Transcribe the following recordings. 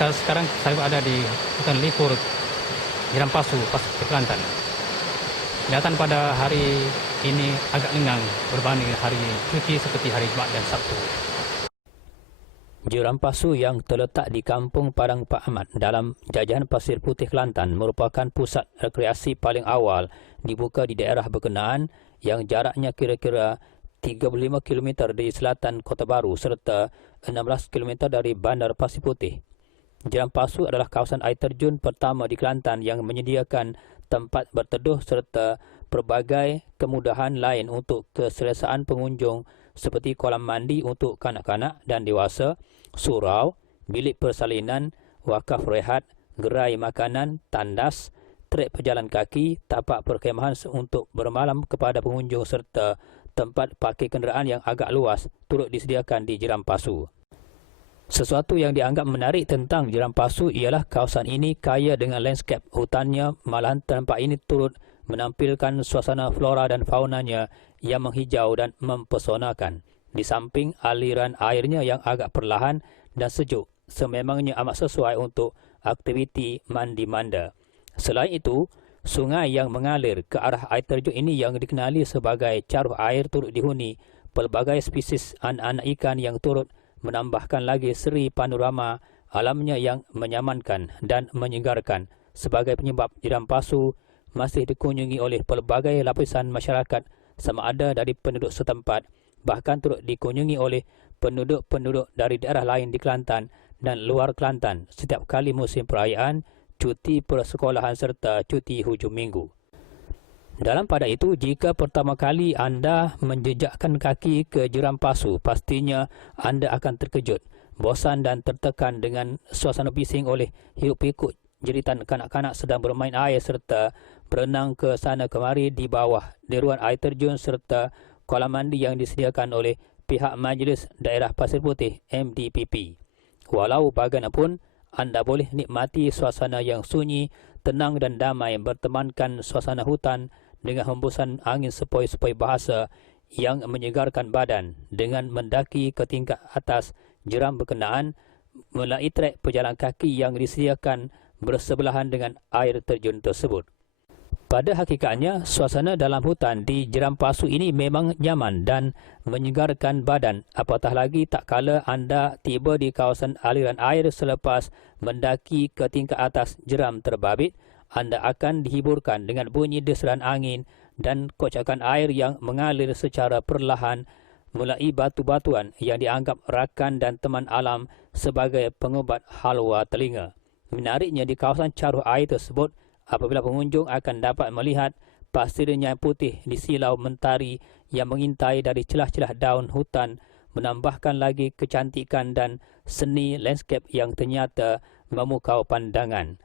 Sekarang saya ada di hutan Lipur, Jerampasu, Pasir Kelantan. Kelihatan pada hari ini agak lengang berbanding hari cuti seperti hari Jumaat dan Sabtu. Jerampasu yang terletak di Kampung Padang Pak Ahmad dalam Jajahan Pasir Putih Kelantan merupakan pusat rekreasi paling awal dibuka di daerah berkenaan yang jaraknya kira-kira 35 km dari selatan Kota Baru serta 16 km dari Bandar Pasir Putih. Jerampasu adalah kawasan air terjun pertama di Kelantan yang menyediakan tempat berteduh serta pelbagai kemudahan lain untuk keselesaan pengunjung seperti kolam mandi untuk kanak-kanak dan dewasa, surau, bilik persalinan, wakaf rehat, gerai makanan, tandas, trek pejalan kaki, tapak perkhemahan untuk bermalam kepada pengunjung serta tempat parkir kenderaan yang agak luas turut disediakan di Jerampasu. Sesuatu yang dianggap menarik tentang Jerampasu ialah kawasan ini kaya dengan landscape hutannya, malahan tempat ini turut menampilkan suasana flora dan faunanya yang menghijau dan mempesonakan. Di samping aliran airnya yang agak perlahan dan sejuk, sememangnya amat sesuai untuk aktiviti mandi-manda. Selain itu, sungai yang mengalir ke arah air terjun ini yang dikenali sebagai Caruh Air turut dihuni pelbagai spesies anak-anak ikan yang turut menambahkan lagi seri panorama alamnya yang menyamankan dan menyegarkan. Sebagai penyebab Jerampasu masih dikunjungi oleh pelbagai lapisan masyarakat sama ada dari penduduk setempat, bahkan turut dikunjungi oleh penduduk-penduduk dari daerah lain di Kelantan dan luar Kelantan setiap kali musim perayaan, cuti persekolahan serta cuti hujung minggu. Dalam pada itu, jika pertama kali anda menjejakkan kaki ke Jerampasu, pastinya anda akan terkejut, bosan dan tertekan dengan suasana bising oleh hiruk-pikuk jeritan kanak-kanak sedang bermain air serta berenang ke sana kemari di bawah deruan air terjun serta kolam mandi yang disediakan oleh pihak Majlis Daerah Pasir Putih MDPP. Walau bagaimanapun, anda boleh nikmati suasana yang sunyi, tenang dan damai bertemankan suasana hutan dengan hembusan angin sepoi-sepoi bahasa yang menyegarkan badan dengan mendaki ke tingkat atas jeram berkenaan melalui trek pejalan kaki yang disediakan bersebelahan dengan air terjun tersebut. Pada hakikatnya, suasana dalam hutan di Jerampasu ini memang nyaman dan menyegarkan badan, apatah lagi tak kala anda tiba di kawasan aliran air selepas mendaki ke tingkat atas jeram terbabit. Anda akan dihiburkan dengan bunyi desaran angin dan kocakan air yang mengalir secara perlahan melalui batu-batuan yang dianggap rakan dan teman alam sebagai pengubat halwa telinga. Menariknya di kawasan Caruh Air tersebut, apabila pengunjung akan dapat melihat pasirnya putih di silau mentari yang mengintai dari celah-celah daun hutan, menambahkan lagi kecantikan dan seni landscape yang ternyata memukau pandangan.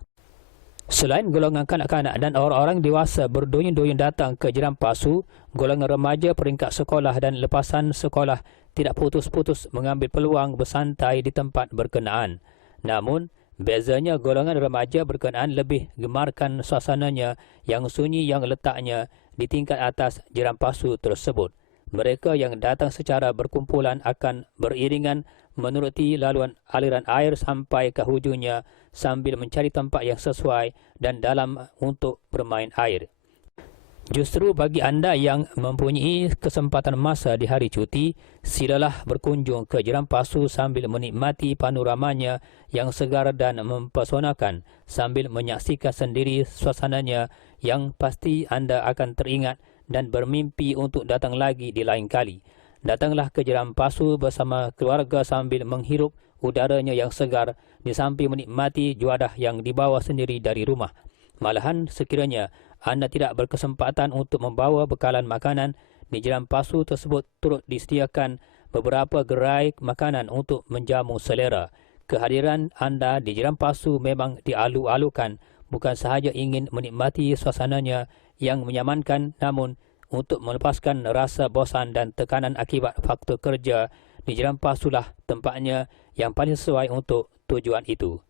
Selain golongan kanak-kanak dan orang-orang dewasa berduyun-duyun datang ke Jerampasu, golongan remaja peringkat sekolah dan lepasan sekolah tidak putus-putus mengambil peluang bersantai di tempat berkenaan. Namun, bezanya golongan remaja berkenaan lebih gemarkan suasananya yang sunyi yang letaknya di tingkat atas Jerampasu tersebut. Mereka yang datang secara berkumpulan akan beriringan menuruti laluan aliran air sampai ke hujungnya sambil mencari tempat yang sesuai dan dalam untuk bermain air. Justru bagi anda yang mempunyai kesempatan masa di hari cuti, silalah berkunjung ke Jerampasu sambil menikmati panoramanya yang segar dan mempesonakan sambil menyaksikan sendiri suasananya yang pasti anda akan teringat dan bermimpi untuk datang lagi di lain kali. Datanglah ke Jerampasu bersama keluarga sambil menghirup udaranya yang segar di samping menikmati juadah yang dibawa sendiri dari rumah. Malahan sekiranya anda tidak berkesempatan untuk membawa bekalan makanan, di Jerampasu tersebut turut disediakan beberapa gerai makanan untuk menjamu selera. Kehadiran anda di Jerampasu memang dialu-alukan bukan sahaja ingin menikmati suasananya yang menyamankan, namun untuk melepaskan rasa bosan dan tekanan akibat faktor kerja di Jerempasulah tempatnya yang paling sesuai untuk tujuan itu.